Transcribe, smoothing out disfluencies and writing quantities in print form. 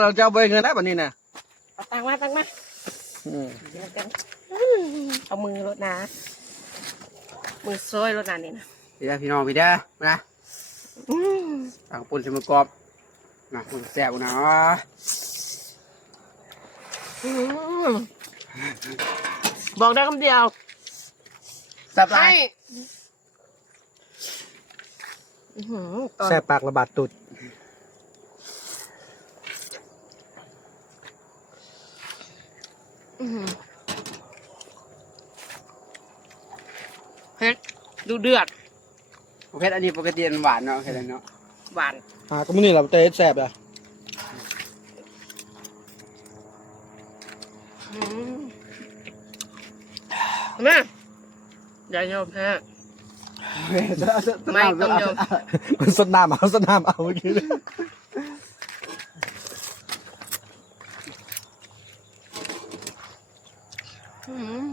เราจะเอาไปเงินได้แบบนี้นะเอาตังมาเดี๋ยวกันเอามือรถนะมือซอยรถนะนี่นะ พี่พี่น้องพี่เด้อนะต่างปุ่นสมุกรอบนะปุ่นแซ่บนะบอกได้คำเดียว แซ่บไร แซ่บปากระบาดตุด เผ็ดดูเดือด โอเคอันนี้ปกติหวานเนาะโอเคเลยเนาะ หวาน ก็มื้อนี้เราเตะแซ่บอ่ะ แม่อย่ายอมแพ้ไม่ต้องยอม มันสดน้ำเอาสดน้ำเอาเมื่อกี้เลย อืม